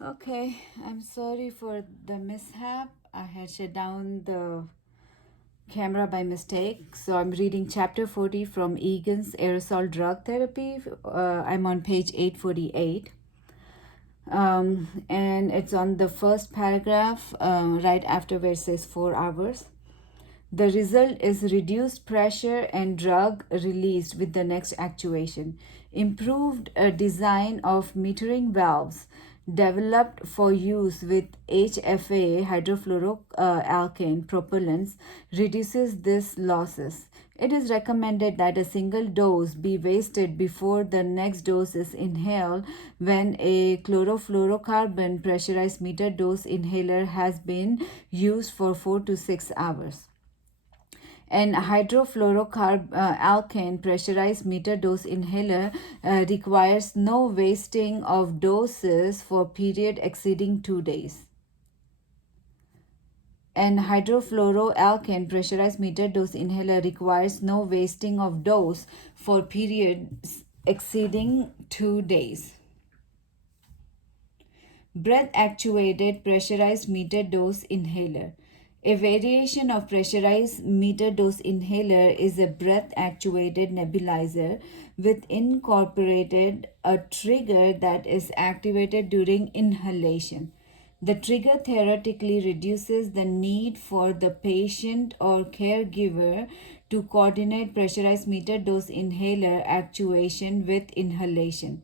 Okay, I'm sorry for the mishap. I had shut down the camera by mistake. So I'm reading chapter 40 from Egan's Aerosol Drug Therapy. I'm on page 848. And it's on the first paragraph, right after where it says 4 hours. The result is reduced pressure and drug released with the next actuation. Improved design of metering valves developed for use with HFA hydrofluoroalkane propellants reduces these losses. It is recommended that a single dose be wasted before the next dose is inhaled when a chlorofluorocarbon pressurized meter dose inhaler has been used for 4 to 6 hours. An hydrofluoroalkane pressurized meter dose inhaler requires no wasting of doses for period exceeding 2 days. An hydrofluoroalkane pressurized meter dose inhaler requires no wasting of dose for periods exceeding 2 days. Breath actuated pressurized meter dose inhaler. A variation of pressurized meter dose inhaler is a breath actuated nebulizer with incorporated a trigger that is activated during inhalation. The trigger theoretically reduces the need for the patient or caregiver to coordinate pressurized meter dose inhaler actuation with inhalation.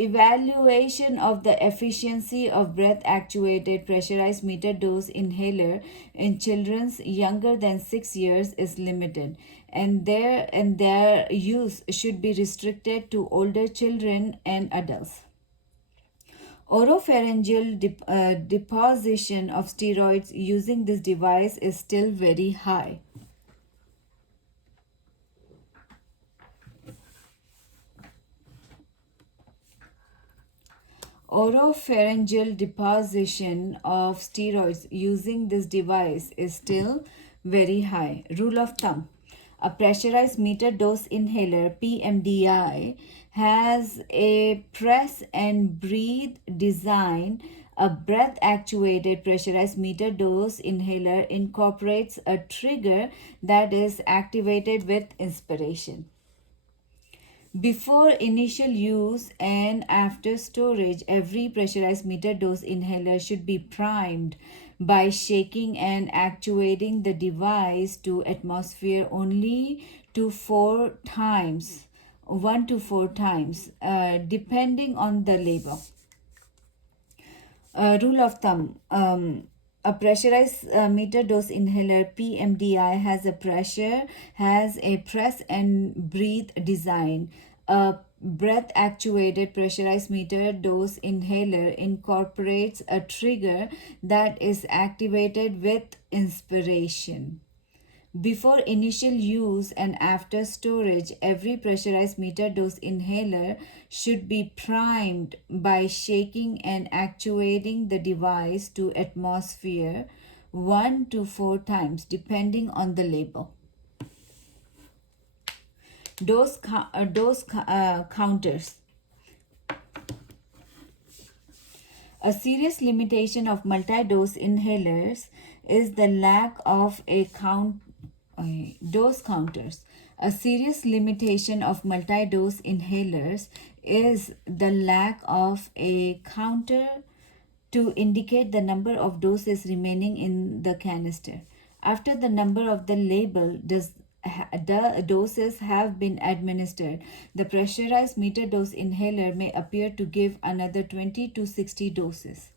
Evaluation of the efficiency of breath actuated pressurized meter dose inhaler in children younger than 6 years is limited, and their use should be restricted to older children and adults. Oropharyngeal deposition of steroids using this device is still very high. Oropharyngeal deposition of steroids using this device is still very high. Rule of thumb: a pressurized meter dose inhaler PMDI has a press and breathe design. A breath actuated pressurized meter dose inhaler incorporates a trigger that is activated with inspiration. Before initial use and after storage, every pressurized meter dose inhaler should be primed by shaking and actuating the device to atmosphere only to 4 times, 1 to 4 times, depending on the label. Rule of thumb: a pressurized meter dose inhaler PMDI has a press and breathe design. A breath actuated pressurized meter dose inhaler incorporates a trigger that is activated with inspiration. Before initial use and after storage, every pressurized meter dose inhaler should be primed by shaking and actuating the device to atmosphere 1 to 4 times, depending on the label. Dose counters. A serious limitation of multi-dose inhalers is the lack of a dose counters. A serious limitation of multi-dose inhalers is the lack of a counter to indicate the number of doses remaining in the canister. After the number of the label the doses have been administered, the pressurized meter dose inhaler may appear to give another 20 to 60 doses,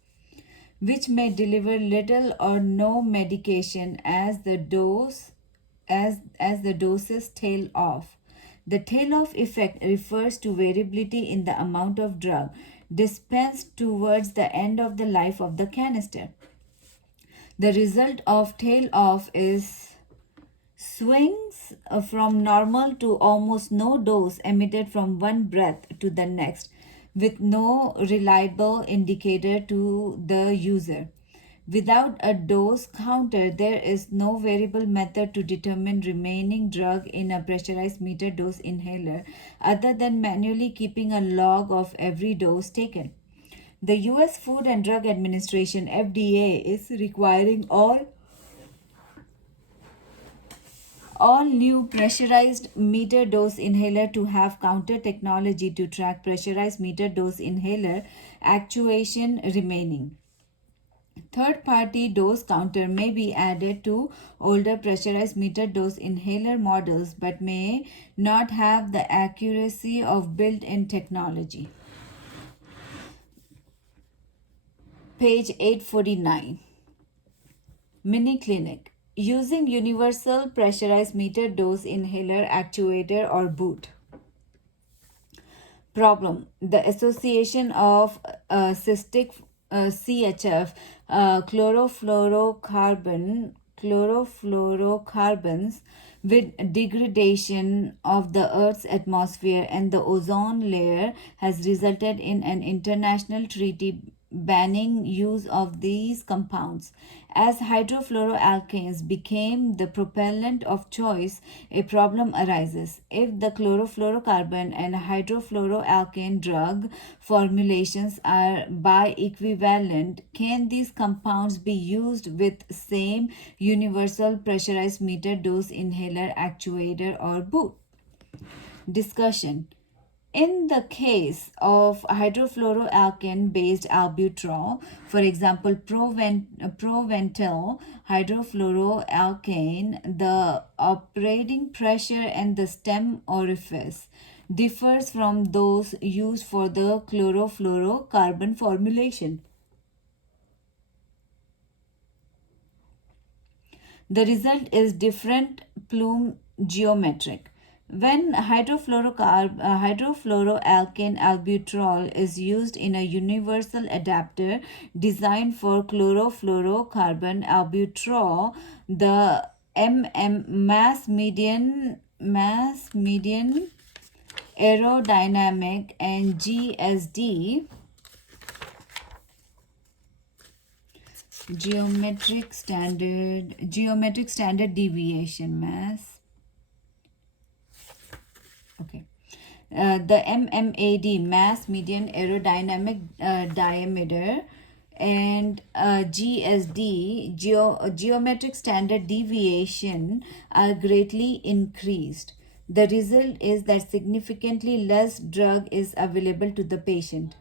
which may deliver little or no medication as the doses tail off. The tail off effect refers to variability in the amount of drug dispensed towards the end of the life of the canister. The result of tail off is swings from normal to almost no dose emitted from one breath to the next, with no reliable indicator to the user. Without a dose counter, there is no variable method to determine remaining drug in a pressurized meter dose inhaler other than manually keeping a log of every dose taken. The US Food and Drug Administration FDA is requiring all new pressurized meter dose inhaler to have counter technology to track pressurized meter dose inhaler actuation remaining. Third party dose counter may be added to older pressurized meter dose inhaler models but may not have the accuracy of built in technology. Page 849. Mini Clinic. Using universal pressurized meter dose inhaler actuator or boot. Problem: the association of cystic CHF, chlorofluorocarbons with degradation of the Earth's atmosphere and the ozone layer has resulted in an international treaty banning use of these compounds. As hydrofluoroalkanes became the propellant of choice, a problem arises. If the chlorofluorocarbon and hydrofluoroalkane drug formulations are bioequivalent, can these compounds be used with same universal pressurized meter dose inhaler actuator or boot? Discussion. In the case of hydrofluoroalkane based albuterol, for example, Proventil hydrofluoroalkane, the operating pressure and the stem orifice differs from those used for the chlorofluorocarbon formulation. The result is different plume geometric. When hydrofluoroalkane albuterol is used in a universal adapter designed for chlorofluorocarbon albuterol, the mass median aerodynamic and GSD geometric standard deviation the MMAD, mass median aerodynamic diameter, and GSD, geometric standard deviation, are greatly increased. The result is that significantly less drug is available to the patient.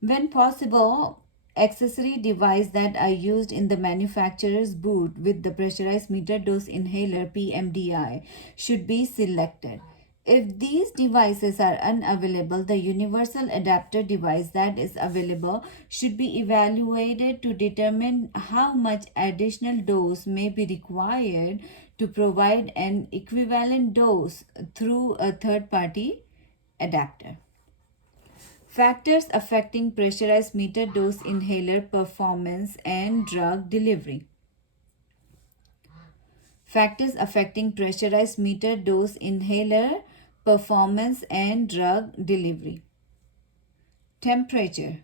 When possible, accessory devices that are used in the manufacturer's boot with the pressurized meter dose inhaler PMDI should be selected. If these devices are unavailable, the universal adapter device that is available should be evaluated to determine how much additional dose may be required to provide an equivalent dose through a third party adapter. Factors affecting pressurized meter dose inhaler performance and drug delivery. Factors affecting pressurized meter dose inhaler performance and drug delivery. Temperature.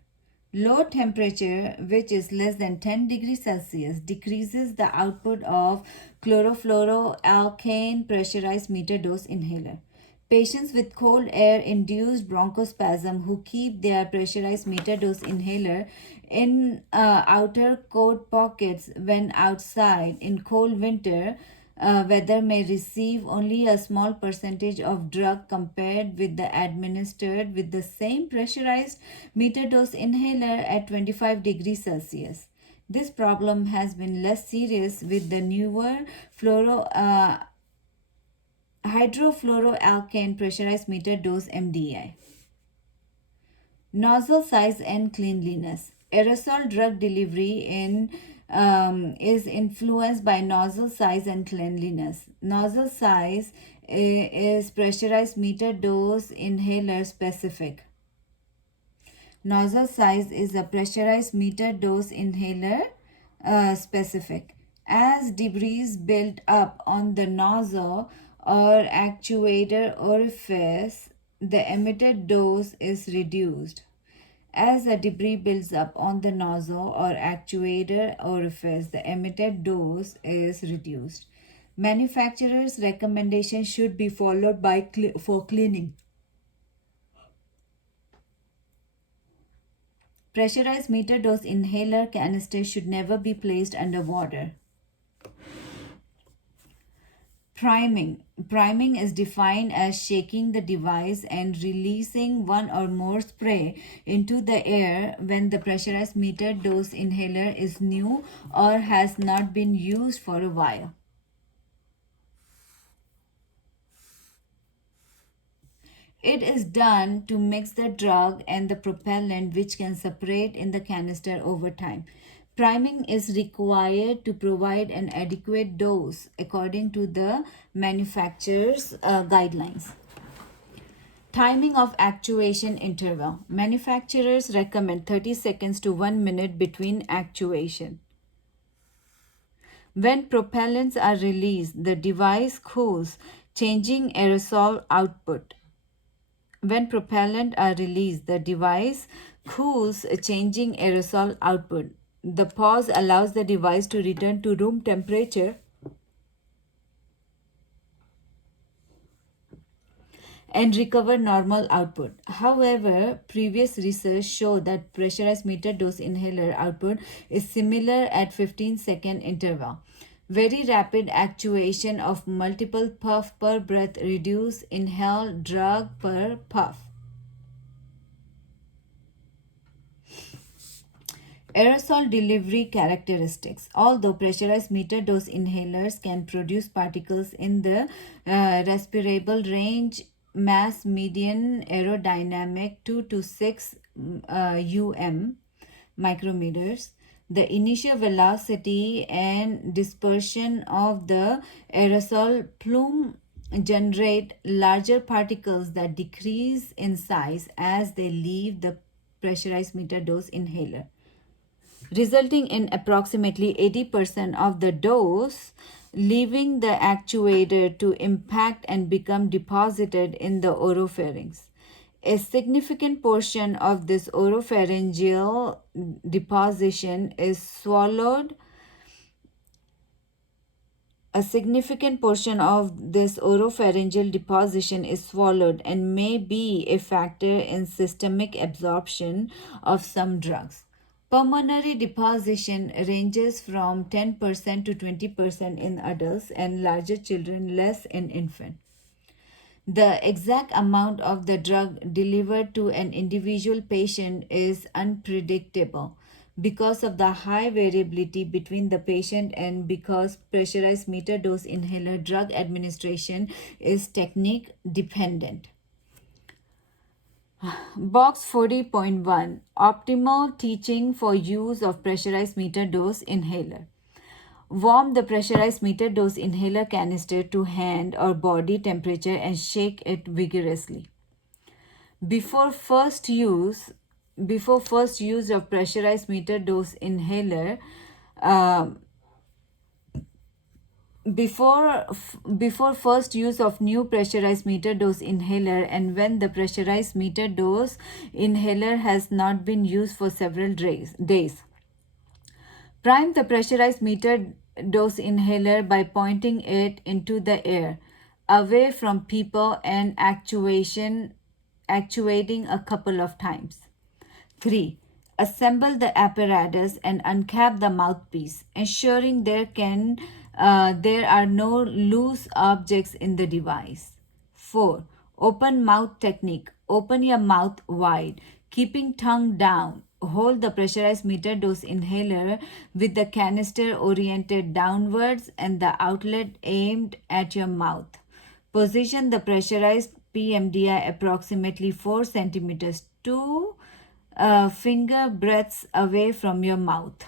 Low temperature, which is less than 10 degrees Celsius, decreases the output of chlorofluoroalkane pressurized meter dose inhaler. Patients with cold air induced bronchospasm who keep their pressurized meter dose inhaler in outer coat pockets when outside in cold winter weather may receive only a small percentage of drug compared with the administered with the same pressurized meter dose inhaler at 25 degrees Celsius. This problem has been less serious with the newer hydrofluoroalkane pressurized meter dose MDI. Nozzle size and cleanliness. Aerosol drug delivery is influenced by nozzle size and cleanliness. Nozzle size is pressurized meter dose inhaler specific. Nozzle size is a pressurized meter dose inhaler specific. As debris build up on the nozzle or actuator orifice, the emitted dose is reduced. As the debris builds up on the nozzle or actuator orifice, the emitted dose is reduced. Manufacturer's recommendation should be followed by for cleaning. Pressurized meter dose inhaler canister should never be placed under water. Priming. Priming is defined as shaking the device and releasing one or more spray into the air when the pressurized meter dose inhaler is new or has not been used for a while. It is done to mix the drug and the propellant, which can separate in the canister over time. Priming is required to provide an adequate dose according to the manufacturer's guidelines. Timing of actuation interval. Manufacturers recommend 30 seconds to 1 minute between actuation. When propellants are released, the device cools, changing aerosol output. When propellant are released, the device cools, changing aerosol output. The pause allows the device to return to room temperature and recover normal output. However, previous research showed that pressurized meter dose inhaler output is similar at 15-second interval. Very rapid actuation of multiple puff per breath reduce inhaled drug per puff. Aerosol delivery characteristics. Although pressurized meter dose inhalers can produce particles in the respirable range, mass median aerodynamic 2 to 6 micrometers, the initial velocity and dispersion of the aerosol plume generate larger particles that decrease in size as they leave the pressurized meter dose inhaler, resulting in approximately 80% of the dose leaving the actuator to impact and become deposited in the oropharynx. A significant portion of this oropharyngeal deposition is swallowed. A significant portion of this oropharyngeal deposition is swallowed and may be a factor in systemic absorption of some drugs. Pulmonary deposition ranges from 10% to 20% in adults and larger children, less in infants. The exact amount of the drug delivered to an individual patient is unpredictable because of the high variability between the patient and because pressurized meter dose inhaler drug administration is technique dependent. Box 40.1 Optimal teaching for use of pressurized meter dose inhaler. Warm the pressurized meter dose inhaler canister to hand or body temperature and shake it vigorously. Before first use of pressurized meter dose inhaler, uh, before first use of new pressurized meter dose inhaler and when the pressurized meter dose inhaler has not been used for several days. Prime the pressurized meter dose inhaler by pointing it into the air, away from people and actuating a couple of times. 3. Assemble the apparatus and uncap the mouthpiece, ensuring there are no loose objects in the device. 4. Open mouth technique. Open your mouth wide, keeping tongue down. Hold the pressurized meter dose inhaler with the canister oriented downwards and the outlet aimed at your mouth. Position the pressurized PMDI approximately 4 centimeters to finger breadths away from your mouth.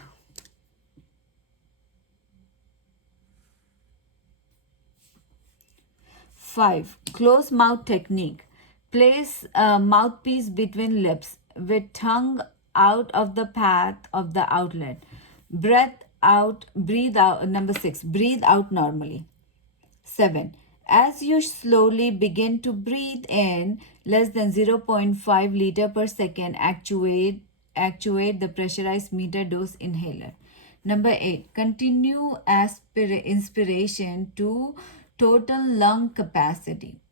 5. Close mouth technique. Place a mouthpiece between lips with tongue out of the path of the outlet. Breathe out. Number 6. Breathe out normally. 7. As you slowly begin to breathe in, less than 0.5 liter per second, actuate the pressurized meter dose inhaler. Number 8, continue inspiration to total lung capacity.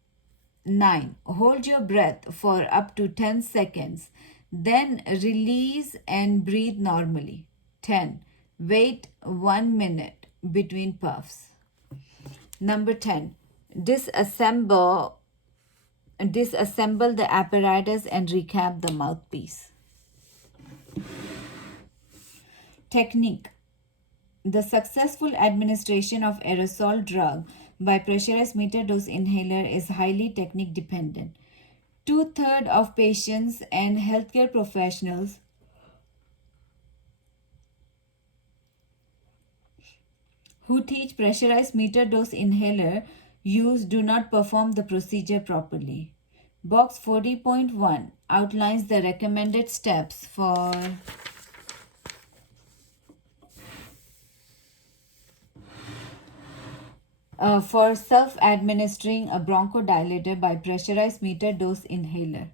9, hold your breath for up to 10 seconds, then release and breathe normally. 10, wait 1 minute between puffs. Number 10, disassemble disassemble the apparatus and recap the mouthpiece. Technique. The successful administration of aerosol drug by pressurized meter dose inhaler is highly technique dependent. Two-thirds of patients and healthcare professionals who teach pressurized meter dose inhaler use do not perform the procedure properly. Box 40.1 outlines the recommended steps for self-administering a bronchodilator by pressurized meter dose inhaler.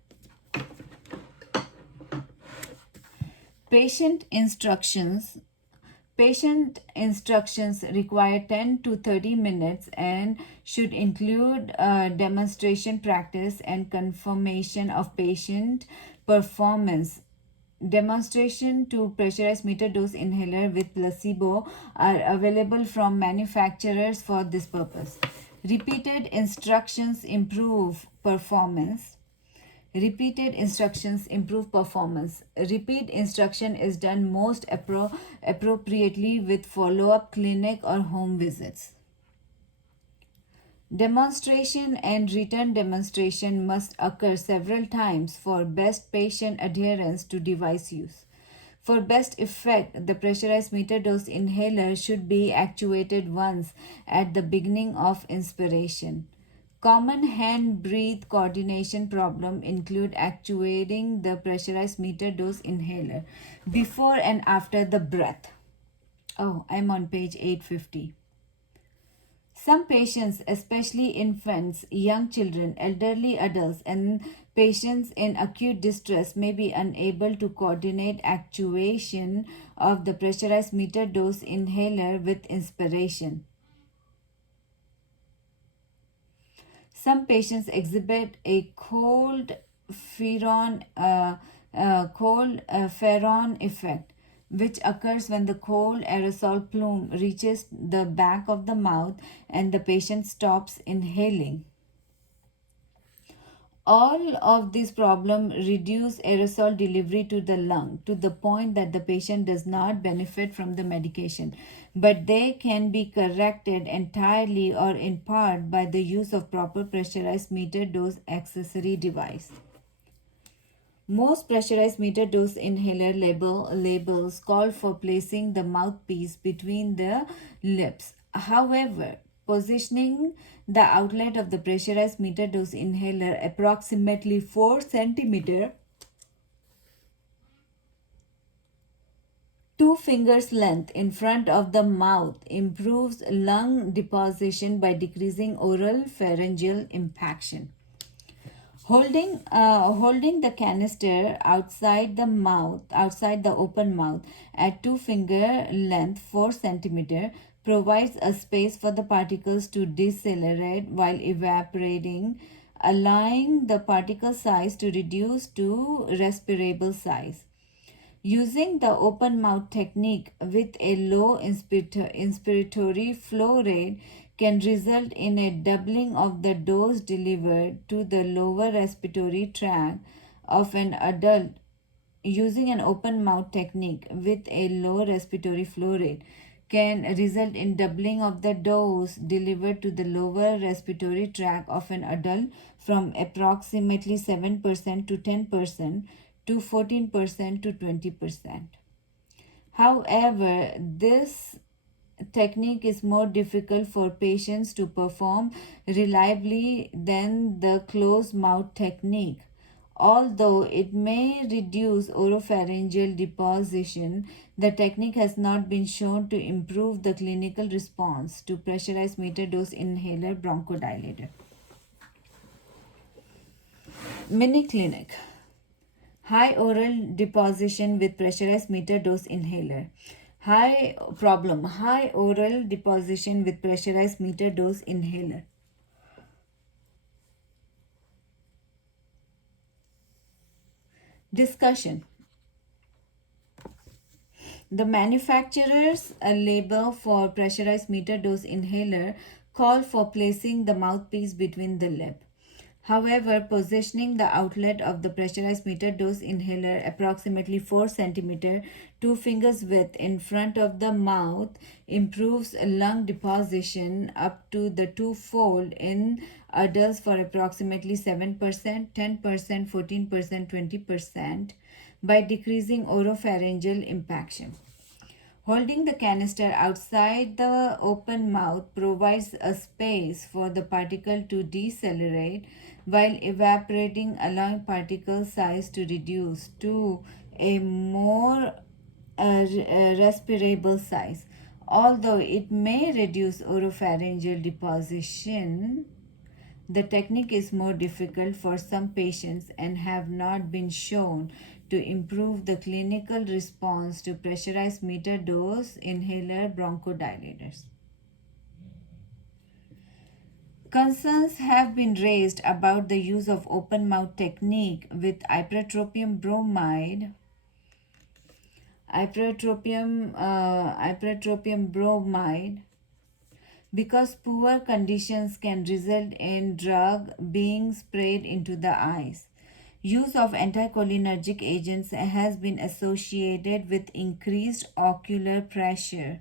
Patient instructions require 10 to 30 minutes and should include demonstration practice and confirmation of patient performance. Demonstration to pressurized meter dose inhaler with placebo are available from manufacturers for this purpose. Repeated instructions improve performance. Repeated instructions improve performance. Repeat instruction is done most appropriately with follow-up clinic or home visits. Demonstration and return demonstration must occur several times for best patient adherence to device use. For best effect, the pressurized meter dose inhaler should be actuated once at the beginning of inspiration. Common hand-breath coordination problem include actuating the pressurized meter dose inhaler before and after the breath. Oh, I'm on page 850. Some patients, especially infants, young children, elderly adults, and patients in acute distress, may be unable to coordinate actuation of the pressurized meter dose inhaler with inspiration. Some patients exhibit a cold Ferron effect, which occurs when the cold aerosol plume reaches the back of the mouth and the patient stops inhaling. All of these problems reduce aerosol delivery to the lung to the point that the patient does not benefit from the medication, but they can be corrected entirely or in part by the use of proper pressurized meter dose accessory device. Most pressurized meter dose inhaler labels call for placing the mouthpiece between the lips. However, positioning the outlet of the pressurized meter dose inhaler approximately 4 centimeter 2 fingers length in front of the mouth improves lung deposition by decreasing oral pharyngeal impaction. Holding the canister outside the open mouth at 2 finger length 4 centimeter provides a space for the particles to decelerate while evaporating, allowing the particle size to reduce to respirable size. Using the open mouth technique with a low inspiratory flow rate can result in a doubling of the dose delivered to the lower respiratory tract of an adult. Using an open mouth technique with a low respiratory flow rate can result in doubling of the dose delivered to the lower respiratory tract of an adult from approximately 7% to 10% to 14% to 20%. However, this technique is more difficult for patients to perform reliably than the closed mouth technique. Although it may reduce oropharyngeal deposition, the technique has not been shown to improve the clinical response to pressurized meter dose inhaler bronchodilator. Mini clinic. High oral deposition with pressurized meter dose inhaler. High oral deposition with pressurized meter dose inhaler. Discussion. The manufacturer's label for pressurized meter dose inhaler call for placing the mouthpiece between the lip. However, positioning the outlet of the pressurized meter dose inhaler approximately 4 cm, 2 fingers width in front of the mouth improves lung deposition up to the twofold in adults for approximately 7%, 10%, 14%, 20% by decreasing oropharyngeal impaction. Holding the canister outside the open mouth provides a space for the particle to decelerate while evaporating, allowing particle size to reduce to a more respirable size. Although it may reduce oropharyngeal deposition, the technique is more difficult for some patients and have not been shown to improve the clinical response to pressurized meter dose inhaler bronchodilators. Concerns have been raised about the use of open mouth technique with ipratropium bromide because poor conditions can result in drug being sprayed into the eyes. Use of anticholinergic agents has been associated with increased ocular pressure.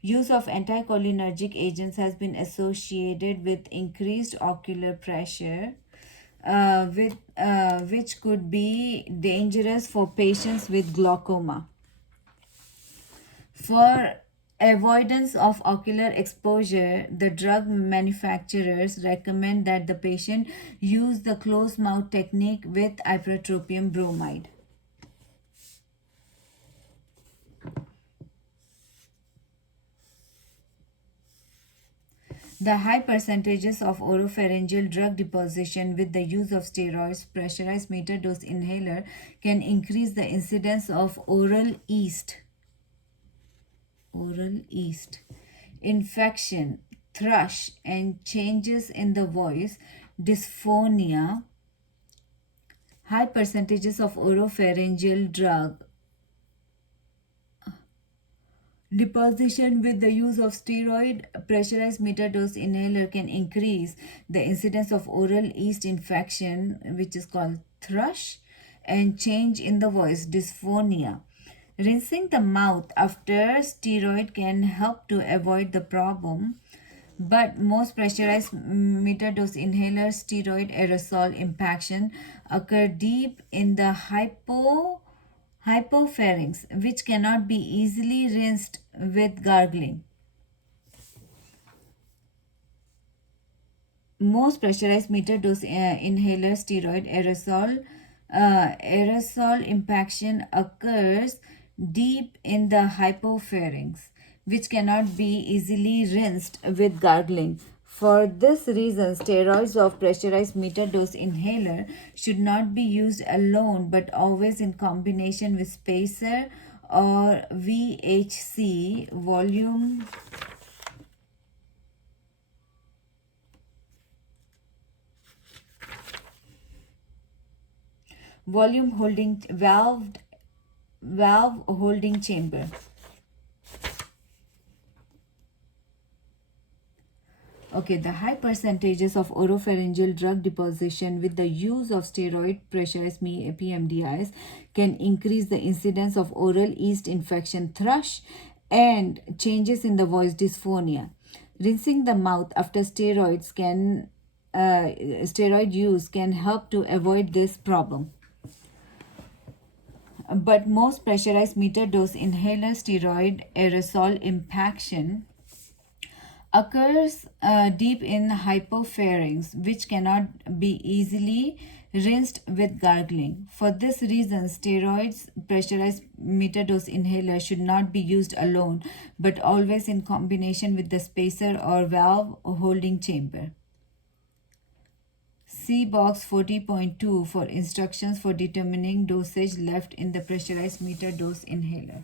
Use of anticholinergic agents has been associated with increased ocular pressure, which could be dangerous for patients with glaucoma. For avoidance of ocular exposure, the drug manufacturers recommend that the patient use the closed mouth technique with ipratropium bromide. The high percentages of oropharyngeal drug deposition with the use of steroids, pressurized meter dose inhaler, can increase the incidence of oral yeast infection, thrush, and changes in the voice, dysphonia. High percentages of oropharyngeal drug deposition with the use of steroid pressurized meter dose inhaler can increase the incidence of oral yeast infection, which is called thrush, and change in the voice, dysphonia. Rinsing the mouth after steroid can help to avoid the problem, but most pressurized meter dose inhaler steroid aerosol impaction occur deep in the hypopharynx, which cannot be easily rinsed with gargling. Most pressurized meter dose inhaler steroid aerosol impaction occurs deep in the hypopharynx, which cannot be easily rinsed with gargling. For this reason, steroids of pressurized meter dose inhaler should not be used alone but always in combination with spacer or VHC volume holding valve holding chamber. Okay, the high percentages of oropharyngeal drug deposition with the use of steroid pressurized PMDIs can increase the incidence of oral yeast infection, thrush, and changes in the voice, dysphonia. Rinsing the mouth after steroid use can help to avoid this problem. But most pressurized meter dose inhaler steroid aerosol impaction occurs deep in hypopharynx, which cannot be easily rinsed with gargling. For this reason, steroids pressurized meter dose inhaler should not be used alone, but always in combination with the spacer or valve holding chamber. See box 40.2 for instructions for determining dosage left in the pressurized meter dose inhaler.